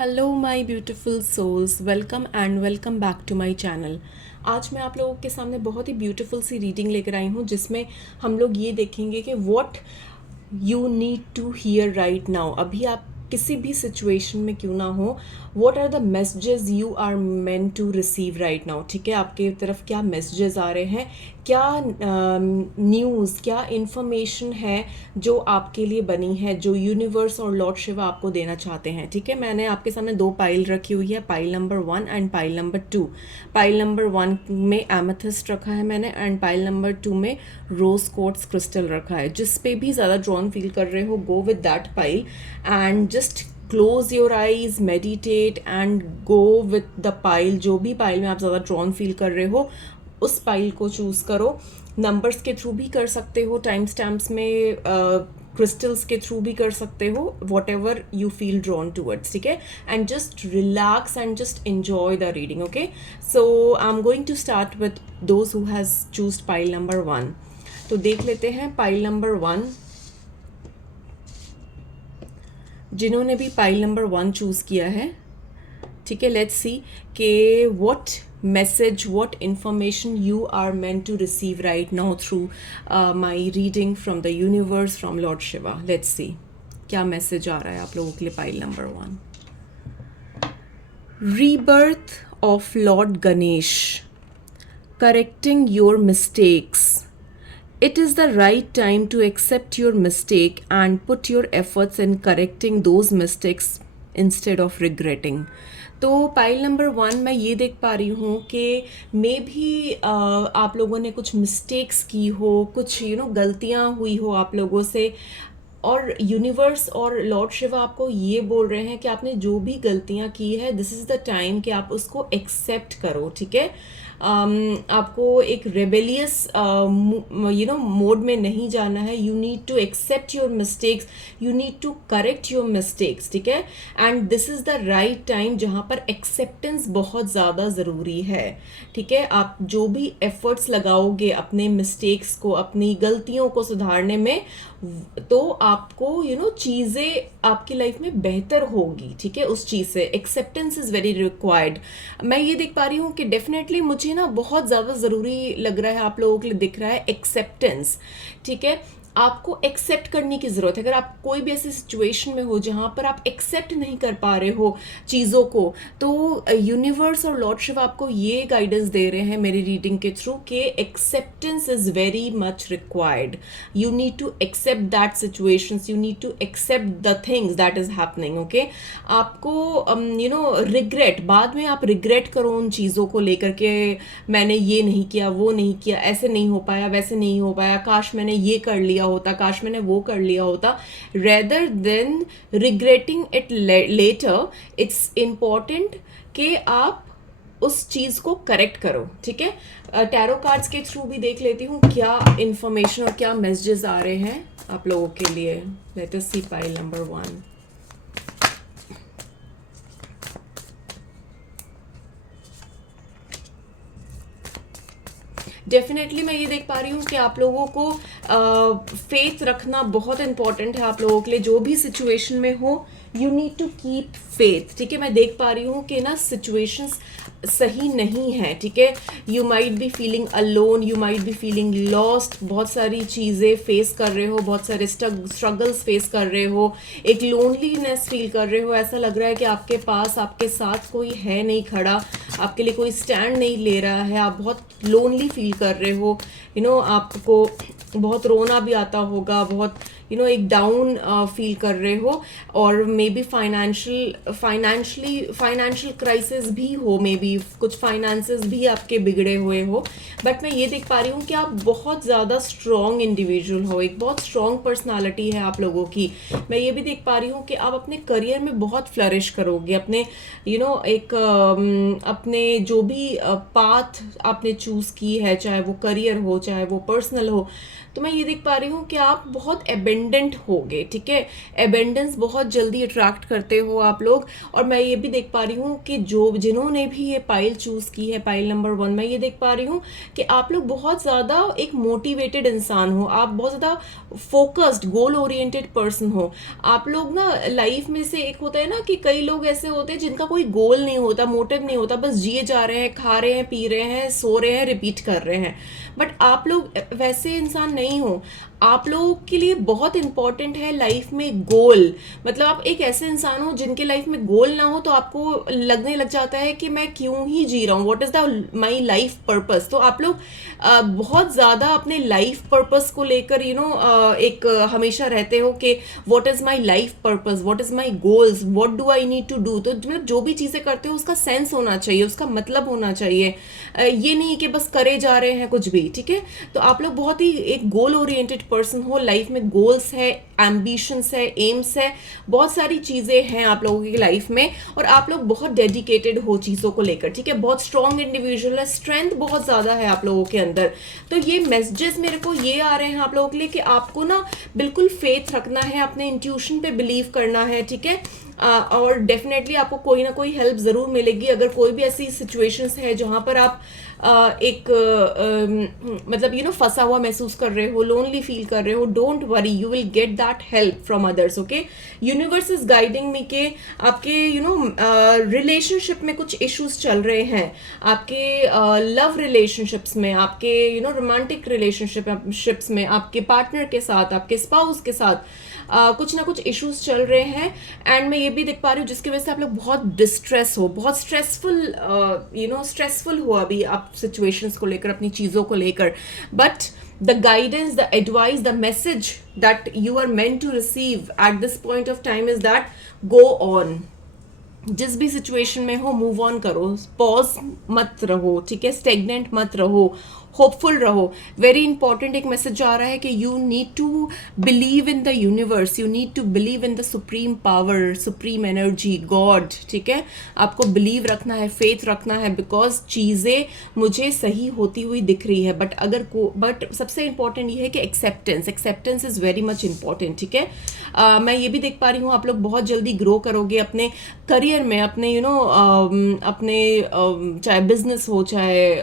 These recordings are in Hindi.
Hello my beautiful souls, welcome and welcome back to my channel. आज मैं आप लोगों के सामने बहुत ही ब्यूटीफुल सी रीडिंग लेकर आई हूँ जिसमें हम लोग ये देखेंगे कि what you need to hear right now. अभी आप किसी भी सिचुएशन में क्यों ना हो, what are the messages you are meant to receive right now. ठीक है, आपके तरफ क्या मैसेजेस आ रहे हैं, क्या न्यूज़, क्या इन्फॉर्मेशन है जो आपके लिए बनी है, जो यूनिवर्स और लॉर्ड शिवा आपको देना चाहते हैं। ठीक है, मैंने आपके सामने दो पाइल रखी हुई है, pile number 1 and pile number 2। Pile number 1 में एमेथिस्ट रखा है मैंने एंड पाइल नंबर 2 में रोज क्वार्ट्ज क्रिस्टल रखा है। जिस पे भी ज़्यादा ड्रॉन फील कर रहे हो, go with that pile and just close your eyes, meditate and go with the pile. जो भी पाइल में आप ज़्यादा ड्रॉन फील कर रहे हो उस पाइल को चूज़ करो। नंबर्स के थ्रू भी कर सकते हो, टाइम स्टैम्प्स में क्रिस्टल्स के थ्रू भी कर सकते हो, whatever you feel drawn towards. ठीक है, and just relax and just enjoy the reading. Okay, so I am going to start with those who has choose pile number 1। तो देख लेते हैं पाइल नंबर 1। जिन्होंने भी पाइल नंबर 1 चूज़ किया है, ठीक है, लेट्स सी के what message, what information you are meant to receive right now through my reading from the universe, from Lord Shiva. Let's see क्या मैसेज आ रहा है आप लोगों के लिए pile number 1। rebirth of Lord Ganesh, correcting your mistakes. It is the right time to accept your mistake and put your efforts in correcting those mistakes instead of regretting. तो पाइल नंबर 1 मैं ये देख पा रही हूँ कि मे भी आप लोगों ने कुछ मिस्टेक्स की हो, कुछ गलतियाँ हुई हो आप लोगों से, और यूनिवर्स और लॉर्ड शिवा आपको ये बोल रहे हैं कि आपने जो भी गलतियाँ की है, दिस इज़ द टाइम कि आप उसको एक्सेप्ट करो। ठीक है, आपको एक रेबेलियस मोड में नहीं जाना है। You need to accept your mistakes, you need to correct your mistakes. ठीक है, and this is the right time जहाँ पर एक्सेप्टेंस बहुत ज़्यादा ज़रूरी है। ठीक है, आप जो भी एफर्ट्स लगाओगे अपने मिस्टेक्स को, अपनी गलतियों को सुधारने में, तो आपको चीज़ें आपकी लाइफ में बेहतर होगी। ठीक है, उस चीज़ से एक्सेप्टेंस इज़ वेरी रिक्वायर्ड। मैं ये देख पा रही हूँ कि डेफिनेटली मुझे बहुत ज़्यादा ज़रूरी लग रहा है, आप लोगों के लिए दिख रहा है एक्सेप्टेंस। ठीक है, आपको एक्सेप्ट करने की ज़रूरत है। अगर आप कोई भी ऐसी सिचुएशन में हो जहाँ पर आप एक्सेप्ट नहीं कर पा रहे हो चीज़ों को, तो यूनिवर्स और लॉर्ड शिव आपको ये गाइडेंस दे रहे हैं मेरी रीडिंग के थ्रू कि acceptance is very much required. You need to accept that situations, you need to accept the things that is happening. Okay, आपको रिग्रेट, बाद में आप रिग्रेट करो उन चीज़ों को लेकर के, मैंने ये नहीं किया, वो नहीं किया, ऐसे नहीं हो पाया, वैसे नहीं हो पाया, काश मैंने ये कर लिया होता, काश मैंने वो कर लिया होता। Rather than regretting it later, it's important कि आप उस चीज़ को करेक्ट करो। ठीक है, टैरो कार्ड्स के थ्रू भी देख लेती हूँ क्या इन्फॉर्मेशन और क्या मैसेजेस आ रहे हैं आप लोगों के लिए। लेट अस सी पाइल नंबर 1। डेफिनेटली मैं ये देख पा रही हूँ कि आप लोगों को फेथ रखना बहुत इंपॉर्टेंट है। आप लोगों के लिए जो भी सिचुएशन में हो, you need to keep faith. ठीक है, मैं देख पा रही हूँ कि सिचुएशंस सही नहीं है। ठीक है, you might be feeling alone, you might be feeling lost, बहुत सारी चीज़ें फेस कर रहे हो, बहुत सारे स्ट्रगल्स फेस कर रहे हो, एक लोनलीनेस फील कर रहे हो। ऐसा लग रहा है कि आपके पास, आपके साथ कोई है नहीं खड़ा, आपके लिए कोई स्टैंड नहीं ले रहा है, आप बहुत लोनली फील कर रहे हो। आपको बहुत रोना भी आता होगा, बहुत एक डाउन फील कर रहे हो, और मे बी फाइनेंशियल क्राइसिस भी हो, मे बी कुछ फाइनेंसेस भी आपके बिगड़े हुए हो। बट मैं ये देख पा रही हूँ कि आप बहुत ज़्यादा स्ट्रॉन्ग इंडिविजुअल हो, एक बहुत स्ट्रॉन्ग पर्सनालिटी है आप लोगों की। मैं ये भी देख पा रही हूँ कि आप अपने करियर में बहुत फ्लरिश करोगे, अपने अपने जो भी पाथ आपने चूज़ की है, चाहे वो करियर हो, चाहे वो पर्सनल हो, तो तो मैं ये देख पा रही हूँ कि आप बहुत एबेंडेंट होगे, ठीक है, एबेंडेंस बहुत जल्दी अट्रैक्ट करते हो आप लोग। और मैं ये भी देख पा रही हूँ कि जो जिन्होंने भी ये पाइल चूज की है, पाइल नंबर 1, मैं ये देख पा रही हूँ कि आप लोग बहुत ज़्यादा एक मोटिवेटेड इंसान हो, आप बहुत ज़्यादा फोकस्ड गोल ओरिएंटेड पर्सन हो। आप लोग ना लाइफ में से एक होता है ना कि कई लोग ऐसे होते हैं जिनका कोई गोल नहीं होता, मोटिव नहीं होता, बस जिए जा रहे हैं, खा रहे हैं, पी रहे हैं, सो रहे हैं, रिपीट कर रहे हैं। बट आप लोग वैसे इंसान नहीं हो। आप लोगों के लिए बहुत इंपॉर्टेंट है लाइफ में गोल। मतलब आप एक ऐसे इंसान हो जिनके लाइफ में गोल ना हो तो आपको लगने लग जाता है कि मैं क्यों ही जी रहा हूँ, what is the my life purpose. तो आप लोग बहुत ज़्यादा अपने लाइफ पर्पस को लेकर एक हमेशा रहते हो कि what is my life purpose, what is my goals, what do I need to do. तो मतलब जो भी चीज़ें करते हो उसका सेंस होना चाहिए, उसका मतलब होना चाहिए। ये नहीं कि बस करे जा रहे हैं कुछ भी, ठीक है। तो आप लोग बहुत ही एक गोल ओरिएंटेड पर्सन हो, लाइफ में गोल्स है, एम्बिशंस है, एम्स है, बहुत सारी चीज़ें हैं आप लोगों की लाइफ में। और आप लोग बहुत डेडिकेटेड हो चीज़ों को लेकर, ठीक है, बहुत स्ट्रॉन्ग इंडिविजुअल है, स्ट्रेंथ बहुत ज़्यादा है आप लोगों के अंदर। तो ये मैसेजेस मेरे को ये आ रहे हैं आप लोगों के लिए कि आपको ना बिल्कुल फेथ रखना है, अपने इंट्यूशन पे बिलीव करना है, ठीक है। और डेफिनेटली आपको कोई ना कोई हेल्प ज़रूर मिलेगी। अगर कोई भी ऐसी सिचुएशंस है जहाँ पर आप मतलब फंसा हुआ महसूस कर रहे हो, लोनली फील कर रहे हो, don't worry, you will get that help from others, okay. Universe is guiding मी के आपके रिलेशनशिप में कुछ इश्यूज चल रहे हैं, आपके लव रिलेशनशिप्स में, आपके रोमांटिक रिलेशनशिप्स में, आपके पार्टनर के साथ, आपके स्पाउस के साथ कुछ ना कुछ इश्यूज चल रहे हैं। एंड मैं ये भी देख पा रही हूँ जिसकी वजह से आप लोग बहुत डिस्ट्रेस हो, बहुत स्ट्रेसफुल हो अभी आप सिचुएशंस को लेकर, अपनी चीज़ों को लेकर। But the guidance, the advice, the message that you are meant to receive at this point of time is that go on. जिस भी सिचुएशन में हो मूव ऑन करो, पॉज मत रहो, ठीक है, स्टेगनेंट मत रहो, होपफुल रहो। वेरी इंपॉर्टेंट एक मैसेज आ रहा है कि you need to believe in the universe, you need to believe in the supreme power, supreme energy, God, ठीक है। आपको बिलीव रखना है, फेथ रखना है, बिकॉज चीज़ें मुझे सही होती हुई दिख रही है। बट सबसे इंपॉर्टेंट ये है कि acceptance is very much important, ठीक है। मैं ये भी देख पा रही हूँ आप लोग बहुत जल्दी ग्रो करोगे अपने करियर में, अपने अपने चाहे बिजनेस हो, चाहे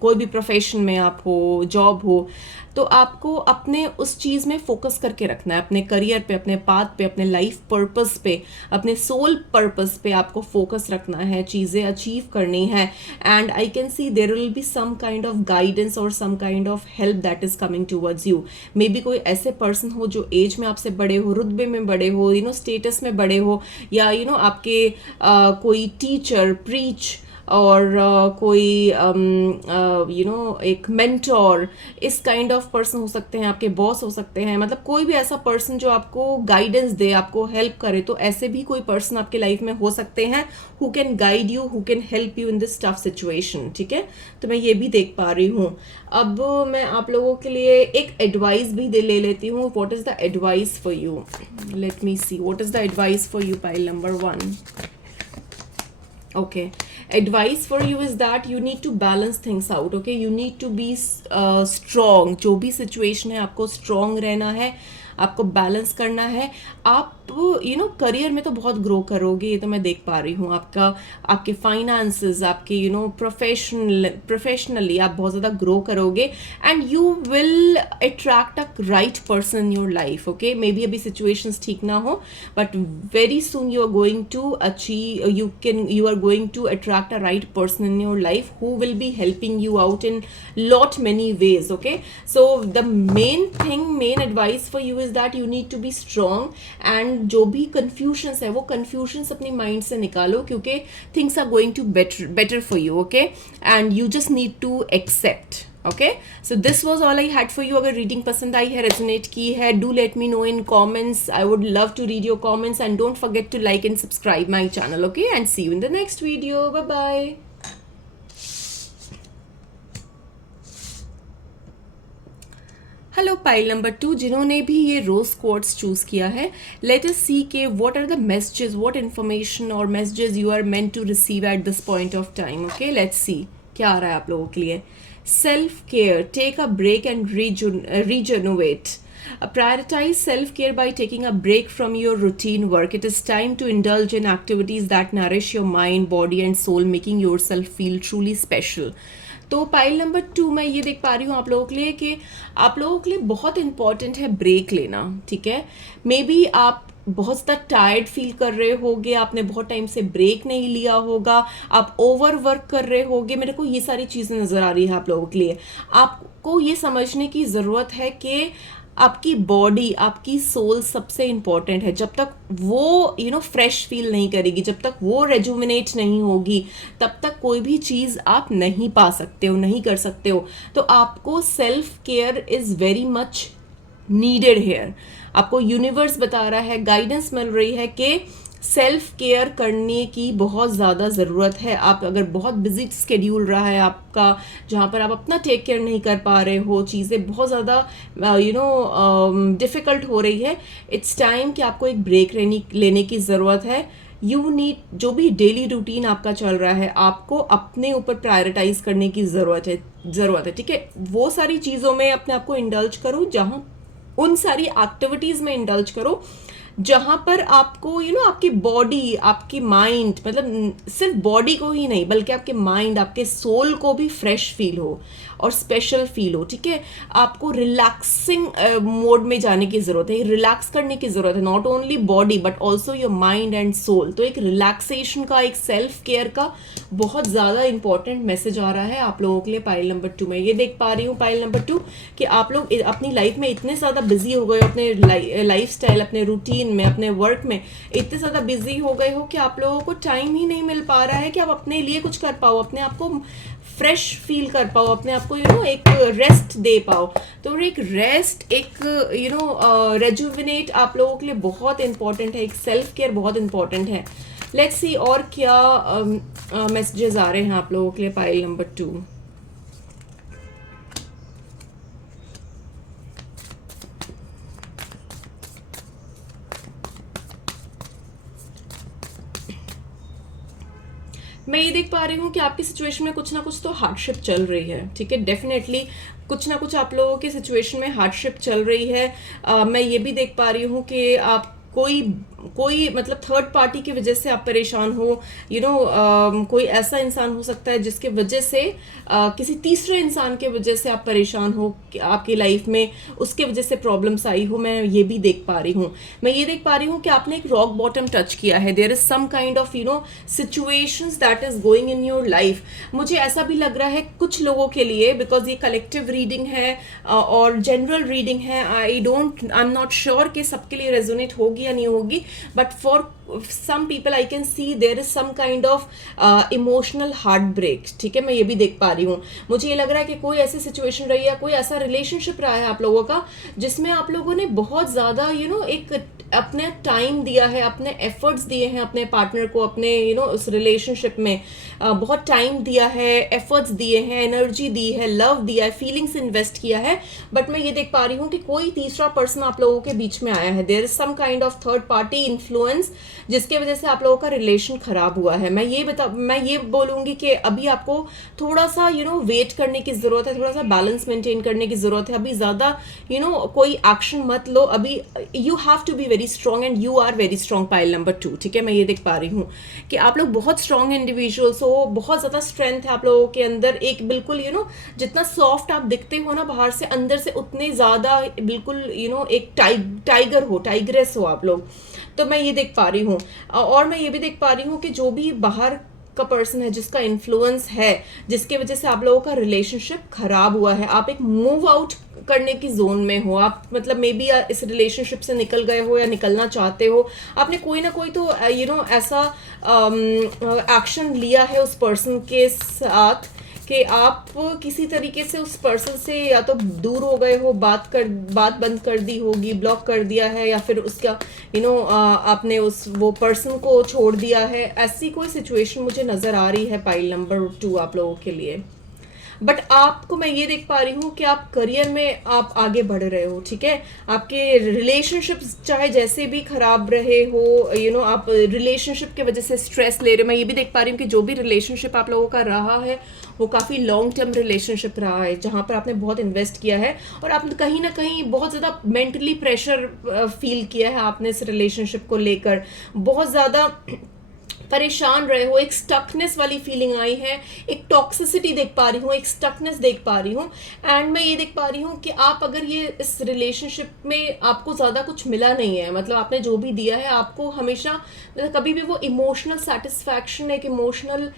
कोई भी प्रोफेशन में आप हो, जॉब हो, तो आपको अपने उस चीज़ में फोकस करके रखना है, अपने करियर पे, अपने पाथ पे, अपने लाइफ पर्पस पे, अपने सोल पर्पस पे आपको फोकस रखना है, चीज़ें अचीव करनी है। And I can see there will be some kind of guidance और some kind of help that is coming towards you. Maybe कोई ऐसे पर्सन हो जो एज में आपसे बड़े हो, रुतबे में बड़े हो, स्टेटस में बड़े हो, या आपके कोई टीचर, प्रीच, और कोई एक मेंटोर, इस काइंड ऑफ पर्सन हो सकते हैं, आपके बॉस हो सकते हैं। मतलब कोई भी ऐसा पर्सन जो आपको गाइडेंस दे, आपको हेल्प करे, तो ऐसे भी कोई पर्सन आपके लाइफ में हो सकते हैं who can guide you, who can help you in this tough situation, ठीक है। तो मैं ये भी देख पा रही हूँ। अब मैं आप लोगों के लिए एक एडवाइस भी ले लेती हूँ। What is the advice for you, let me see what is the advice for you, pile number 1। Okay, advice for you is that you need to balance things out, okay, you need to be strong। जो भी situation है आपको strong रहना है, आपको बैलेंस करना है। आप करियर में तो बहुत ग्रो करोगे, ये तो मैं देख पा रही हूँ। आपके फाइनेंसेस, आपके प्रोफेशनली आप बहुत ज़्यादा ग्रो करोगे and you will attract a right person in your life, okay. Maybe अभी सिचुएशंस ठीक ना हो, but very soon you are going to achieve, you are going to attract a right person in your life who will be helping you out in lot many ways, okay। So the main advice for you is that you need to be strong, and जो भी confusions है वो confusions अपनी mind से निकालो, क्योंकि things are going to better for you, okay, and you just need to accept, okay। So this was all I had for you। अगर रीडिंग पसंद आई है, रेजोनेट की है, do let me know in comments। I would love to read your comments, and don't forget to like and subscribe my channel, okay, and see you in the next video। Bye bye। Hello pile number 2, जिन्होंने भी ये रोज क्वार्ट्स चूज किया है, लेट अस सी के what are the messages, what information और messages you are meant to receive at this point of time, okay. Let's see क्या आ रहा है आप लोगों के लिए। self care, take a break and regenerate. Prioritize self-care by taking a break from your routine work. It is time to indulge in activities that nourish your mind, body and soul, making yourself feel truly special. तो पाइल नंबर 2 मैं ये देख पा रही हूँ आप लोगों के लिए कि आप लोगों के लिए बहुत इंपॉर्टेंट है ब्रेक लेना, ठीक है। मे बी आप बहुत ज़्यादा टायर्ड फील कर रहे होगे, आपने बहुत टाइम से ब्रेक नहीं लिया होगा, आप ओवर वर्क कर रहे होगे, मेरे को ये सारी चीज़ें नज़र आ रही है आप लोगों के लिए। आपको ये समझने की ज़रूरत है कि आपकी बॉडी, आपकी सोल सबसे इम्पॉर्टेंट है। जब तक वो फ्रेश फील नहीं करेगी, जब तक वो रेजुमिनेट नहीं होगी, तब तक कोई भी चीज़ आप नहीं पा सकते हो, नहीं कर सकते हो। तो आपको self care is very much needed here. आपको यूनिवर्स बता रहा है, गाइडेंस मिल रही है कि सेल्फ केयर करने की बहुत ज़्यादा ज़रूरत है। आप अगर बहुत बिजी स्केड्यूल रहा है आपका, जहाँ पर आप अपना टेक केयर नहीं कर पा रहे हो, चीज़ें बहुत ज़्यादा डिफ़िकल्ट हो रही है, इट्स टाइम कि आपको एक ब्रेक लेने की ज़रूरत है। यू नीड, जो भी डेली रूटीन आपका चल रहा है, आपको अपने ऊपर प्रायोरिटाइज करने की ज़रूरत है, ठीक है। वो सारी चीज़ों में अपने आप को इंडल्ज करो, जहाँ उन सारी एक्टिविटीज़ में इंडल्ज करो जहाँ पर आपको आपकी बॉडी, आपकी माइंड, मतलब सिर्फ बॉडी को ही नहीं बल्कि आपके माइंड, आपके सोल को भी फ्रेश फील हो और स्पेशल फील हो, ठीक है। आपको रिलैक्सिंग मोड में जाने की ज़रूरत है, रिलैक्स करने की ज़रूरत है, not only body but also your mind and soul. तो एक रिलैक्सेशन का, एक सेल्फ केयर का बहुत ज़्यादा इंपॉर्टेंट मैसेज आ रहा है आप लोगों के लिए पाइल नंबर 2 में। ये देख पा रही हूँ पाइल नंबर 2 कि आप लोग अपनी लाइफ में इतने ज़्यादा बिजी हो गए हो, अपने लाइफ स्टाइल, अपने रूटीन में, अपने वर्क में इतने ज़्यादा बिजी हो गए हो कि आप लोगों को टाइम ही नहीं मिल पा रहा है कि आप अपने लिए कुछ कर पाओ, अपने आप को फ्रेश फील कर पाओ, अपने आप को एक रेस्ट दे पाओ। तो एक रेस्ट, एक रेजुविनेट आप लोगों के लिए बहुत इंपॉर्टेंट है, एक सेल्फ केयर बहुत इंपॉर्टेंट है। लेट्स सी और क्या मैसेजेस आ रहे हैं आप लोगों के लिए पाइल नंबर 2। मैं ये देख पा रही हूँ कि आपकी सिचुएशन में कुछ ना कुछ तो हार्डशिप चल रही है, ठीक है। डेफिनेटली कुछ ना कुछ आप लोगों के सिचुएशन में हार्डशिप चल रही है। मैं ये भी देख पा रही हूँ कि आप कोई मतलब थर्ड पार्टी की वजह से आप परेशान हो, कोई ऐसा इंसान हो सकता है जिसके वजह से किसी तीसरे इंसान के वजह से आप परेशान हो, आपकी लाइफ में उसके वजह से प्रॉब्लम्स आई हो। मैं ये भी देख पा रही हूँ। मैं ये देख पा रही हूँ कि आपने एक रॉक बॉटम टच किया है। There is some kind of situations that is going in your life. मुझे ऐसा भी लग रहा है कुछ लोगों के लिए, बिकॉज ये कलेक्टिव रीडिंग है और जनरल रीडिंग है, आई एम नॉट श्योर कि सबके लिए रेजोनेट होगी या नहीं होगी, but for some people I can see there is some kind of emotional heartbreak, ठीक है। मैं ये भी देख पा रही हूँ। मुझे ये लग रहा है कि कोई ऐसी सिचुएशन रही है, कोई ऐसा रिलेशनशिप रहा है आप लोगों का जिसमें आप लोगों ने बहुत ज़्यादा एक अपने टाइम दिया है, अपने एफर्ट्स दिए हैं अपने पार्टनर को, अपने उस रिलेशनशिप में बहुत टाइम दिया है, एफर्ट्स दिए हैं, एनर्जी दी है, लव दिया है, फीलिंग्स इन्वेस्ट किया है। बट मैं ये देख पा रही हूँ कि कोई तीसरा पर्सन आप लोगों के बीच में आया है। There is some kind of third party influence जिसके वजह से आप लोगों का रिलेशन खराब हुआ है। मैं ये बोलूँगी कि अभी आपको थोड़ा सा वेट करने की ज़रूरत है, थोड़ा सा बैलेंस मेंटेन करने की ज़रूरत है। अभी ज़्यादा कोई एक्शन मत लो अभी। You have to be very strong and you are very strong pile number 2, ठीक है। मैं ये देख पा रही हूँ कि आप लोग बहुत स्ट्रॉन्ग इंडिविजुअल्स हो, बहुत ज़्यादा स्ट्रेंथ है आप लोगों के अंदर। एक बिल्कुल जितना सॉफ्ट आप दिखते हो ना बाहर से, अंदर से उतने ज़्यादा बिल्कुल एक टाइगर हो, टाइग्रेस हो आप लोग। तो मैं ये देख पा रही हूँ। और मैं ये भी देख पा रही हूँ कि जो भी बाहर का पर्सन है जिसका इन्फ्लुएंस है, जिसके वजह से आप लोगों का रिलेशनशिप खराब हुआ है, आप एक मूव आउट करने की जोन में हो, आप मतलब मे बी इस रिलेशनशिप से निकल गए हो या निकलना चाहते हो। आपने कोई ना कोई तो ऐसा एक्शन लिया है उस पर्सन के साथ कि आप किसी तरीके से उस पर्सन से या तो दूर हो गए हो, बात बंद कर दी होगी, ब्लॉक कर दिया है, या फिर उसका आपने वो पर्सन को छोड़ दिया है। ऐसी कोई सिचुएशन मुझे नज़र आ रही है पाइल नंबर 2 आप लोगों के लिए। बट आपको मैं ये देख पा रही हूँ कि आप करियर में आप आगे बढ़ रहे हो, ठीक है। आपके रिलेशनशिप्स चाहे जैसे भी खराब रहे हो, आप रिलेशनशिप की वजह से स्ट्रेस ले रहे हो। मैं ये भी देख पा रही हूँ कि जो भी रिलेशनशिप आप लोगों का रहा है वो काफ़ी लॉन्ग टर्म रिलेशनशिप रहा है, जहाँ पर आपने बहुत इन्वेस्ट किया है और आपने कहीं ना कहीं बहुत ज़्यादा मेंटली प्रेशर फील किया है आपने इस रिलेशनशिप को लेकर, बहुत ज़्यादा परेशान रहे हो, एक स्टकनेस वाली फीलिंग आई है, एक टॉक्सिसिटी देख पा रही हूँ, एक स्टकनेस देख पा रही हूँ। एंड मैं ये देख पा रही हूँ कि आप अगर ये इस रिलेशनशिप में आपको ज़्यादा कुछ मिला नहीं है, मतलब आपने जो भी दिया है आपको हमेशा, मतलब कभी भी वो इमोशनल सेटिस्फैक्शन, एक इमोशनल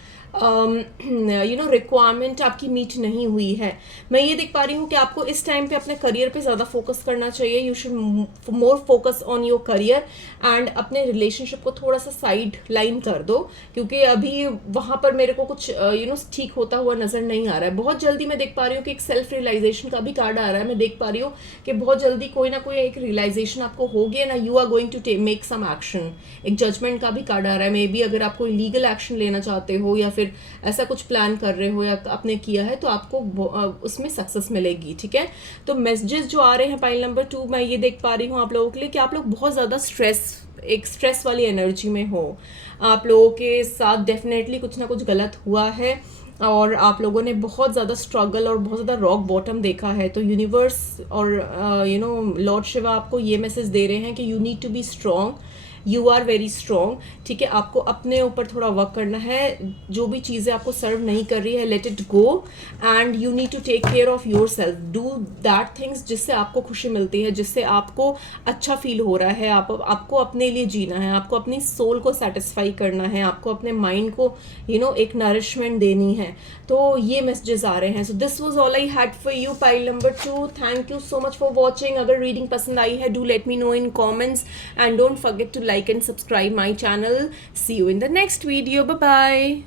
रिक्वायरमेंट आपकी मीट नहीं हुई है। मैं ये देख पा रही हूँ कि आपको इस टाइम पे अपने करियर पे ज़्यादा फोकस करना चाहिए। You should more focus on your career and अपने रिलेशनशिप को थोड़ा सा साइड लाइन कर दो, क्योंकि अभी वहाँ पर मेरे को कुछ ठीक होता हुआ नज़र नहीं आ रहा है। बहुत जल्दी मैं देख पा रही हूँ कि एक सेल्फ रियलाइजेशन का भी कार्ड आ रहा है। मैं देख पा रही हूँ कि बहुत जल्दी कोई ना कोई एक रियलाइजेशन आपको हो गया ना, you are going to make some action. एक जजमेंट का भी कार्ड आ रहा है। मे बी अगर आप कोई लीगल एक्शन लेना चाहते हो या फिर ऐसा कुछ प्लान कर रहे हो या आपने किया है तो आपको उसमें सक्सेस मिलेगी, ठीक है। तो मैसेजेस जो आ रहे हैं पाइल नंबर 2, मैं ये देख पा रही हूँ आप लोगों के लिए कि आप लोग बहुत ज़्यादा एक स्ट्रेस वाली एनर्जी में हो। आप लोगों के साथ डेफिनेटली कुछ ना कुछ गलत हुआ है और आप लोगों ने बहुत ज़्यादा स्ट्रगल और बहुत ज़्यादा रॉक बॉटम देखा है। तो यूनिवर्स और लॉर्ड शिवा आपको ये मैसेज दे रहे हैं कि you need to be strong, you are very strong, ठीक है। आपको अपने ऊपर थोड़ा वर्क करना है। जो भी चीज़ें आपको सर्व नहीं कर रही है, let it go and you need to take care of your self. Do that things जिससे आपको खुशी मिलती है, जिससे आपको अच्छा फील हो रहा है। आपको अपने लिए जीना है, आपको अपनी सोल को सेटिस्फाई करना है, आपको अपने माइंड को एक नरिशमेंट देनी है। तो ये मैसेजेस आ रहे हैं। So this was all I had for you pile number 2। Thank you so much for watching. अगर रीडिंग पसंद आई है, do let me know in comments and don't forget to like and subscribe my channel. See you in the next video. Bye bye.